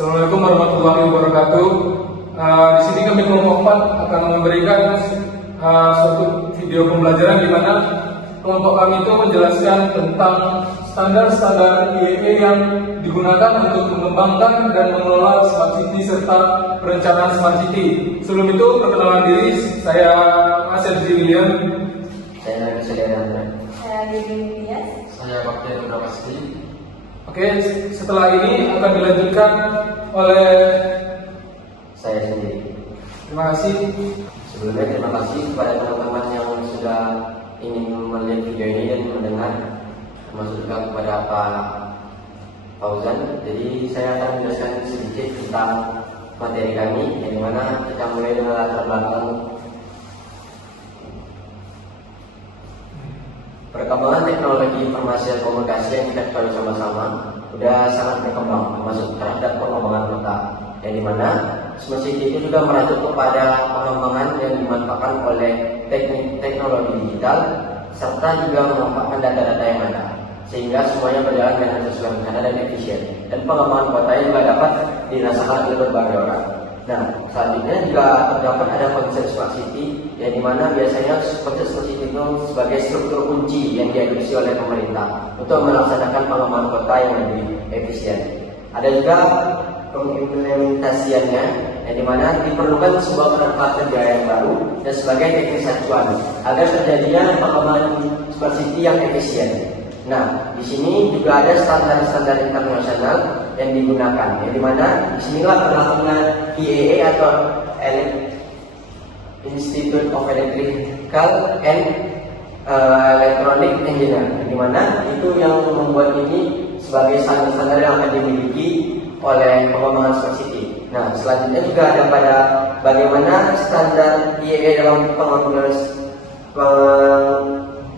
Assalamualaikum warahmatullahi wabarakatuh. Di sini kami kelompok 4 akan memberikan suatu video pembelajaran di mana kelompok kami itu menjelaskan tentang standar-standar IEE yang digunakan untuk mengembangkan dan mengelola Smart City serta perencanaan Smart City. Sebelum itu, perkenalan diri, saya Sergi William. Saya Nabi. Saya Bibi Bias. Saya Bakti Pasti. Oke, setelah ini akan dilanjutkan oleh Saya sendiri. terima kasih. Sebelumnya terima kasih kepada teman-teman yang sudah ingin melihat video ini dan mendengar, termasuk juga kepada Pak Fauzan. Jadi saya akan menjelaskan sedikit tentang materi kami, yang dimana kita mulai dengan latar belakang perkembangan teknologi informasi dan komunikasi yang kita ketahui sama-sama sudah sangat berkembang, termasuk terhadap pengembangan kota, yang dimana Smart City itu juga merujuk kepada pengembangan yang dimanfaatkan oleh teknologi digital serta juga memanfaatkan data-data yang ada, sehingga semuanya berjalan dengan sesuai rencana dan efisien, dan pengembangan kota yang juga dapat dirasakan oleh berbagai orang. Nah, selanjutnya juga terdapat ada konsep Smart City, yang dimana biasanya konsep Smart City itu sebagai struktur kunci yang diadopsi oleh pemerintah untuk melaksanakan pengembangan kota yang lebih efisien. Ada juga pengimplementasiannya, yang dimana diperlukan sebuah kerangka kerja yang baru dan sebagai teknis acuan agar terjadinya pengembangan Smart City yang efisien. Nah, di sini juga ada standar-standar internasional yang digunakan, yang dimana disinilah berlakunya IEE atau Institute of Electrical and Electronic Engineer, yang dimana itu yang membuat ini sebagai standar-standar yang akan dimiliki oleh pengembangan Smart City. Nah, selanjutnya juga ada pada bagaimana standar IEE dalam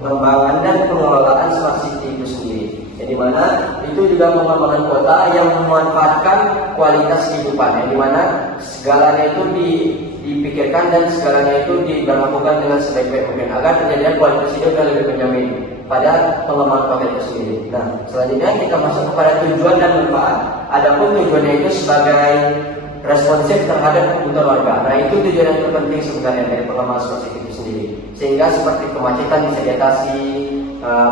pengembangan dan pengelolaan Smart City itu sendiri, yang dimana itu juga mengembangkan kota yang memanfaatkan kualitas kehidupan, yang dimana segalanya itu dipikirkan dan segalanya itu diberlakukan dengan sebaik-baik mungkin agar terjadinya kualitas hidup yang lebih menjamin pada pengembangan kota itu sendiri. Nah, selanjutnya kita masuk kepada tujuan dan manfaat. Adapun tujuannya itu sebagai responsif terhadap kebutuhan warga. Nah, itu tujuan yang terpenting sebenarnya dari pengembangan Smart City itu sendiri, sehingga seperti kemacetan bisa diatasi,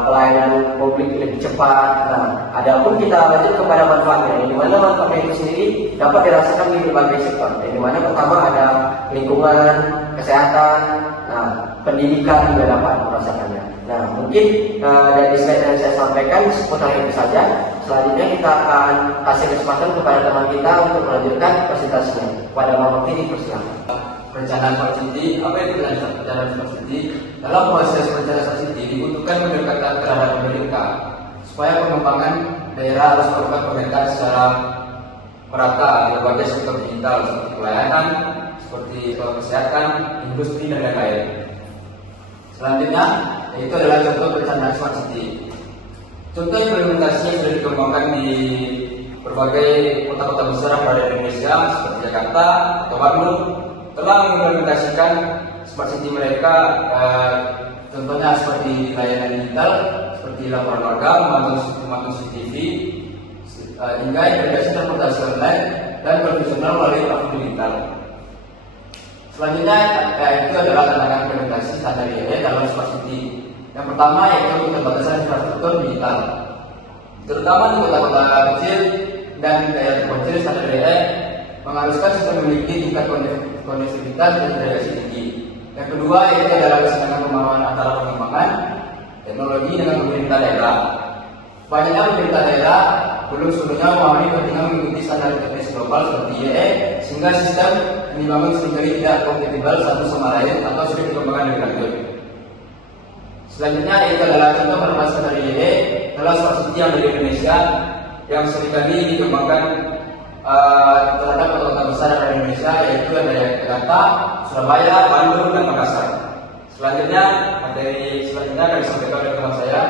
pelayanan publik lebih cepat. Nah, adapun kita lanjut kepada manfaatnya, yang dimana manfaatnya itu sendiri dapat dirasakan di berbagai sektor. Yang dimana pertama ada lingkungan, kesehatan, nah, pendidikan juga dapat merasakannya. Nah, mungkin dari slide yang saya sampaikan seputar itu saja. Selanjutnya kita akan kasih kesempatan kepada teman kita untuk melanjutkan presentasinya. Pada Mama Tini, persilakan. Perencanaan Smart City. Apa itu perencanaan Smart City? Dalam proses perencanaan Smart City dibutuhkan pendekatan terhadap pemerintah supaya pengembangan daerah harus melakukan pemerintah secara merata di berbagai sektor digital seperti pelayanan, seperti kesehatan, industri dan lain-lain. Selanjutnya, yaitu adalah contoh perencanaan Smart City. Contoh implementasi yang sudah dikembangkan di berbagai kota-kota besar pada Indonesia seperti Jakarta atau Bandung telah mengimplementasikan Smart City mereka, contohnya seperti layanan digital, seperti laporan warga, memantau CCTV, hingga integrasi transportasi online dan profesional melalui platform digital. Selanjutnya, itu adalah tantangan implementasi standar IEE dalam Smart City. Yang pertama yaitu keterbatasan infrastruktur digital, terutama di kota-kota kecil dan daerah terpencil. Standar IEE mengharuskan sistem memiliki tingkat konektivitas dan integrasi tinggi. Yang kedua yaitu adalah kesenjangan pemahaman antara pengembangan teknologi dengan pemerintah daerah. Banyaknya pemerintah daerah belum sepenuhnya memahami pentingnya mengikuti standar internet global seperti IEE, sehingga sistem yang dibangun seringkali tidak kompatibel satu sama lain atau sulit dikembangkan lebih lanjut. Selanjutnya yaitu adalah contoh penerapan standar IEE dalam Smart City yang dari Indonesia yang seringkali dikembangkan terhadap kota-kota besar di Indonesia, yaitu ada Jakarta, Surabaya, Bandung, dan Makassar. Selanjutnya materi selanjutnya akan disampaikan oleh teman saya.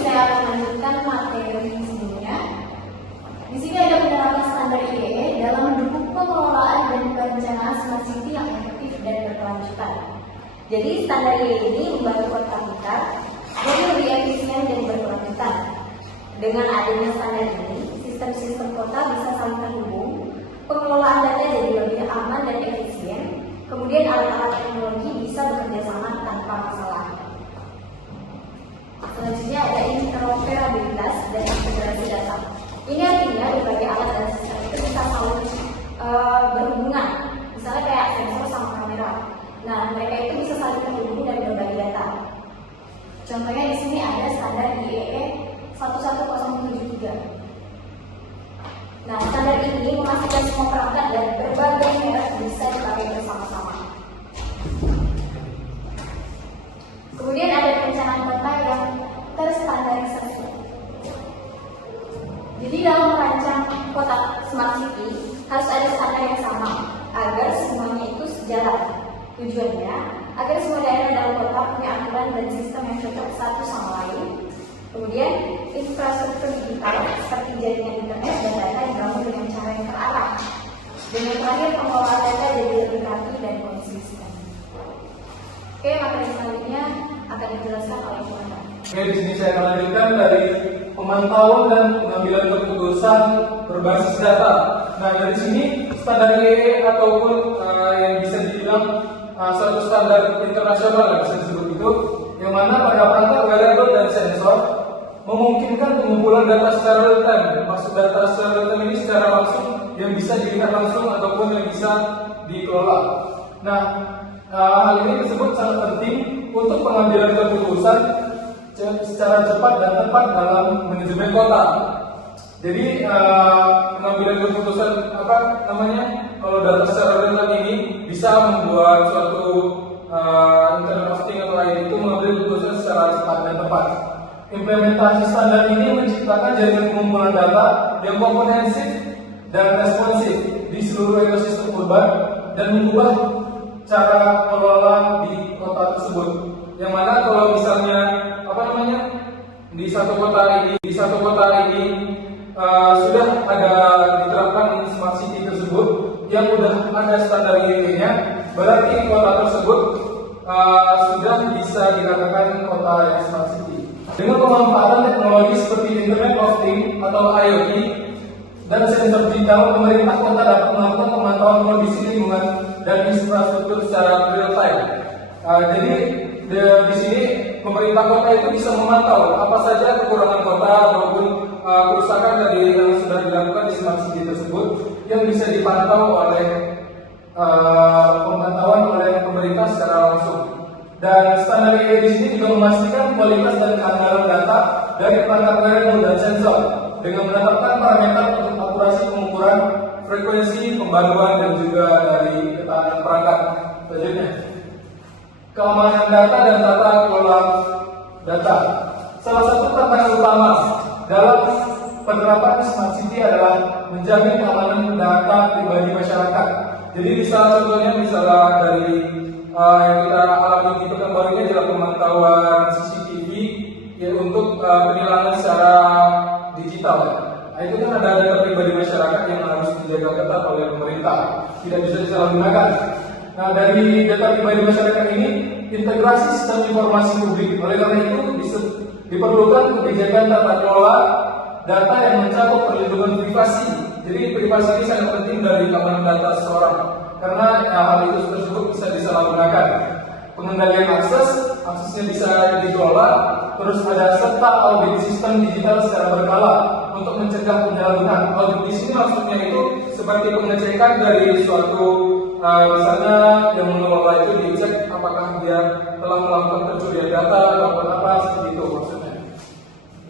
Saya akan lanjutkan materi sebelumnya. Di sini ada penerapan standar IEE dalam mendukung pengelolaan dan perencanaan Smart City yang efektif dan berkelanjutan. Jadi standar IEE ini membantu kota kita jadi lebih efisien dan berkelanjutan. Dengan adanya standar ini, sistem-sistem kota bisa saling terhubung pengelolaan data jadi lebih aman dan efisien, kemudian alat-alat teknologi bisa bekerja sama tanpa masalah. Selanjutnya ada interoperabilitas dan integrasi data. Ini artinya berbagai alat dan sistem itu bisa saling berhubungan, misalnya kayak sensor sama kamera. Nah, mereka itu bisa saling terhubung dan berbagi data. Contohnya di sini ada standar IEE 11073. Nah, standar ini memastikan semua perangkat dan berbagai merek bisa dipakai bersama-sama. Kemudian ada perencanaan kota yang terstandarisasi. Jadi dalam merancang kota smart city harus ada standar yang sama agar semuanya itu sejalan. Tujuannya agar semua daerah dalam kota punya aturan dan sistem yang cocok satu sama lain. Kemudian infrastruktur digital seperti jaringan internet dan data yang dibangun dengan cara yang terarah. Dan yang terakhir, pengelolaan data jadi lebih rapi dan konsisten. Oke, materi selanjutnya akan dijelaskan oleh teman-teman. Oke, di sini saya akan lanjutkan dari pemantauan dan pengambilan keputusan berbasis data. Nah, dari sini standar IEE ataupun yang bisa dibilang suatu standar internasional bisa disebut itu, yang mana pada perangkat wearable dan sensor memungkinkan pengumpulan data secara real time. Maksud data secara real time ini secara langsung yang bisa dilihat langsung ataupun yang bisa dikelola. Nah, hal ini disebut sangat penting untuk pengambilan keputusan secara cepat dan tepat dalam manajemen kota. Jadi pengambilan keputusan kalau data secara real time ini bisa membuat suatu internet of things atau lain itu mengambil keputusan secara cepat dan tepat. Implementasi standar ini menciptakan jaringan pengumpulan data yang komprehensif dan responsif di seluruh ekosistem urban dan mengubah cara pengelolaan di kota tersebut. Yang mana kalau misalnya di satu kota ini sudah ada diterapkan smart city tersebut yang sudah ada standar IEE-nya, berarti kota tersebut sudah bisa dikatakan kota yang smart city. Dengan pemanfaatan teknologi seperti Internet of Things atau IoT dan sensor digital, pemerintah kota dapat melakukan pemantauan kondisi lingkungan dan infrastruktur secara real time. Jadi di sini pemerintah kota itu bisa memantau apa saja kekurangan kota ataupun kerusakan dari yang sudah dilakukan di smart city tersebut yang bisa dipantau oleh pemantauan oleh pemerintah secara langsung. Dan standar IEE di sini juga memastikan kualitas dan keamanan data dari perangkat wearable dan sensor dengan menetapkan parameter untuk akurasi pengukuran, frekuensi, pembaruan dan juga dari ketahanan perangkat. Selanjutnya, keamanan data dan tata kelola data. Salah satu tantangan utama dalam penerapan smart city adalah menjamin keamanan data pribadi masyarakat. Jadi contohnya dari yang kita alami di Pekanbaru ini adalah pemantauan CCTV ya, untuk penilangan secara digital. Nah, itu kan ada data pribadi masyarakat yang harus dijaga ketat oleh pemerintah, tidak bisa disalahgunakan. Nah, dari data pribadi masyarakat ini integrasi sistem informasi publik. Oleh karena itu diperlukan kebijakan tata kelola data yang mencakup perlindungan privasi. Jadi privasi ini sangat penting dari keamanan data seseorang, karena hal itu tersebut bisa disalahgunakan. Pengendalian aksesnya bisa dikelola, terus ada serta audit sistem digital secara berkala untuk mencegah penyalahgunaan. Audit di sini maksudnya itu seperti pengecekan dari suatu misalnya yang mengelola itu dicek apakah dia telah melakukan pencurian data atau apa seperti itu maksudnya.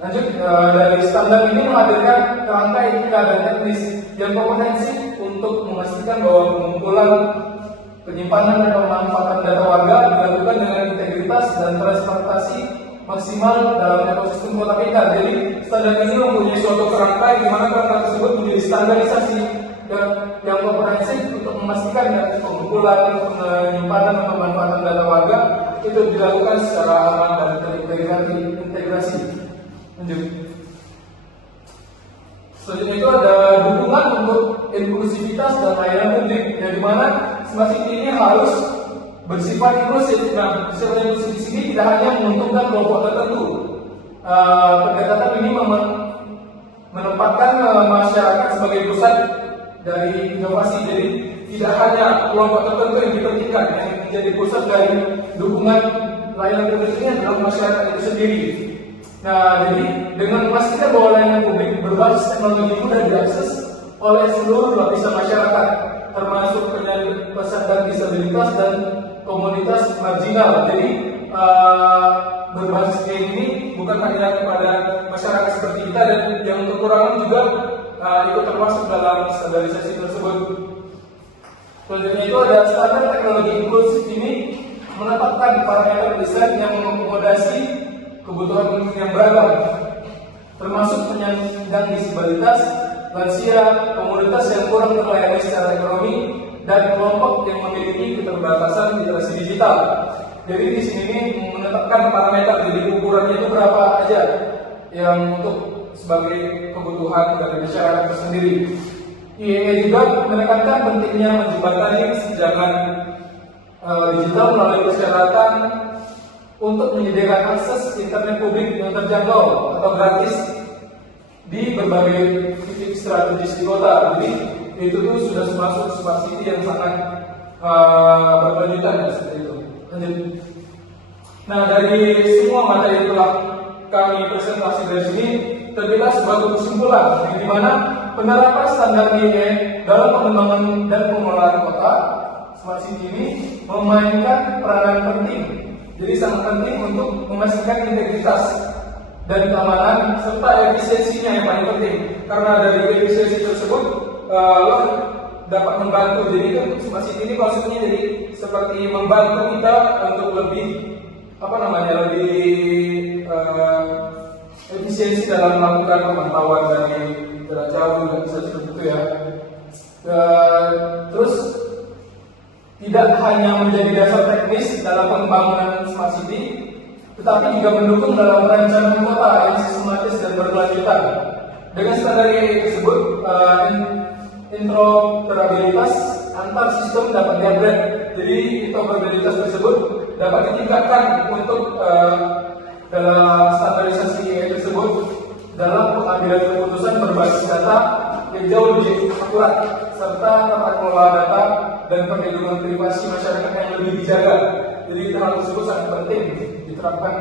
Lanjut, dari standar ini menghadirkan kerangka etika dan teknis yang komprehensif untuk memastikan bahwa pengumpulan, penyimpanan dan pemanfaatan data warga dilakukan dengan integritas dan transparansi maksimal dalam ekosistem kota kita. Jadi standar ini mempunyai suatu kerangka di mana kerangka tersebut menjadi standarisasi yang komprehensif untuk memastikan pengumpulan, penyimpanan dan pemanfaatan data warga itu dilakukan secara aman dan terintegrasi. Lanjut. Selanjutnya itu ada dukungan untuk inklusivitas dan layanan publik, yang dimana smart city ini harus bersifat inklusif. Nah, sifat inklusif di sini tidak hanya menguntungkan kelompok tertentu. Pendekatan ini menempatkan masyarakat sebagai pusat dari inovasi. Jadi tidak hanya kelompok tertentu yang dipentingkan, yang menjadi pusat dari dukungan layanan publik ini adalah masyarakat itu sendiri. Nah, jadi dengan memastikan bahwa layanan publik berbasis teknologi mudah diakses oleh seluruh lapisan masyarakat, termasuk penyandang disabilitas dan komunitas marginal. Jadi berbasis ini bukan hanya kepada masyarakat seperti kita, dan yang kekurangan juga ikut termasuk dalam standarisasi tersebut. Selanjutnya itu ada standar teknologi inklusif. Ini menetapkan parameter desain yang mengakomodasi kebutuhan yang beragam, termasuk penyandang disabilitas, lansia, komunitas yang kurang terlayani secara ekonomi, dan kelompok yang memiliki keterbatasan literasi digital. Jadi di sini menetapkan parameter, jadi ukurannya itu berapa aja yang untuk sebagai kebutuhan dari masyarakat tersendiri. IEE juga menekankan pentingnya menjembatani kesenjangan digital melalui persyaratan untuk menyediakan akses internet publik yang terjangkau atau gratis di berbagai titik strategis di kota. Jadi itu tuh sudah masuk smart city yang sangat berkelanjutan seperti itu. Lanjut. Nah, dari semua materi yang telah kami presentasi dari sini terdapat sebuah kesimpulan di mana penerapan standar IEE dalam pengembangan dan pengelolaan kota smart city ini memainkan peranan penting. Jadi sangat penting untuk memastikan integritas dan keamanan serta efisiensinya yang paling penting. Karena dari efisiensi tersebut dapat membantu. Jadi kan smart city ini konsepnya jadi seperti membantu kita untuk lebih lebih efisiensi dalam melakukan pemantauan dari jarak jauh juga bisa seperti itu ya. Terus tidak hanya menjadi dasar teknis dalam pengembangan smart city, tetapi juga mendukung dalam perencanaan kota yang sistematis dan berkelanjutan. Dengan standar IEE tersebut, interoperabilitas antar sistem dapat di-upgrade. Jadi interoperabilitas tersebut dapat ditingkatkan untuk dalam standarisasi IEE tersebut dalam pengambilan keputusan berbasis data yang jauh lebih akurat, serta tata kelola data dan perlindungan privasi masyarakat yang lebih dijaga. Jadi hal tersebut sangat penting diterapkan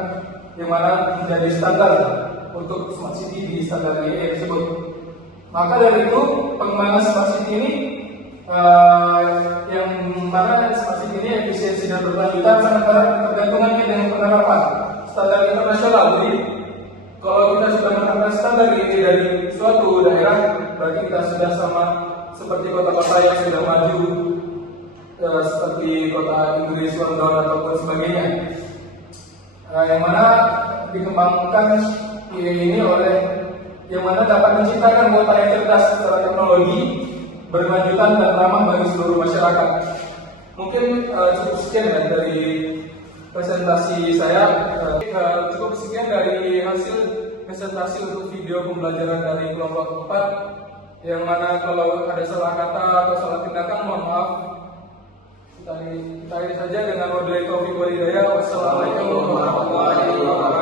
yang mana menjadi standar untuk smart city di standar IEE tersebut. Maka dari itu pengembangan smart city ini yang mana smart city ini efisiensi dan berkelanjutan sangat erat tergantungannya dengan penerapan standar internasional. Jadi kalau kita sudah menerapkan standar IEE dari suatu daerah, berarti kita sudah sama seperti kota-kota yang sudah maju seperti kota Inggris, London ataupun sebagainya. Yang mana dikembangkan IEE ini oleh yang mana dapat menciptakan kota yang cerdas secara teknologi, berkelanjutan dan ramah bagi seluruh masyarakat. Mungkin cukup sekian ya dari presentasi saya. Cukup sekian dari hasil presentasi untuk video pembelajaran dari kelompok 4, yang mana kalau ada salah kata atau salah tindakan mohon maaf. Kita akhiri saja dengan moderator Taufik Walhidayah. Wassalamualaikum warahmatullahi wabarakatuh.